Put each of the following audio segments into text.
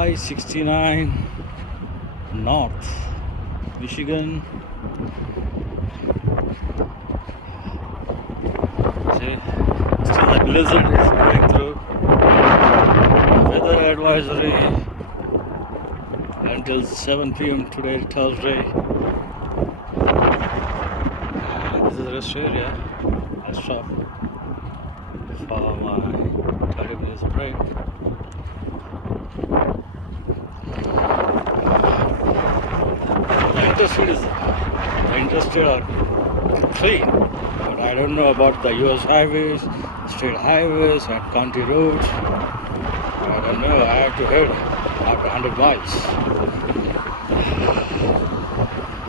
I69 North, Michigan. See, still that blizzard is going through. Weather advisory until 7 p.m. today, Thursday. This is the rest area. I stop for my 30 minutes break. The interested are clean, but I don't know about the US highways, state highways and county roads. I don't know, I have to head after 100 miles.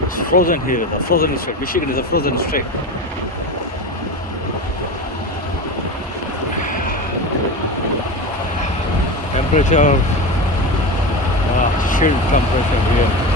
It's frozen here, the frozen state. Michigan is a frozen state. Temperature, chill temperature here.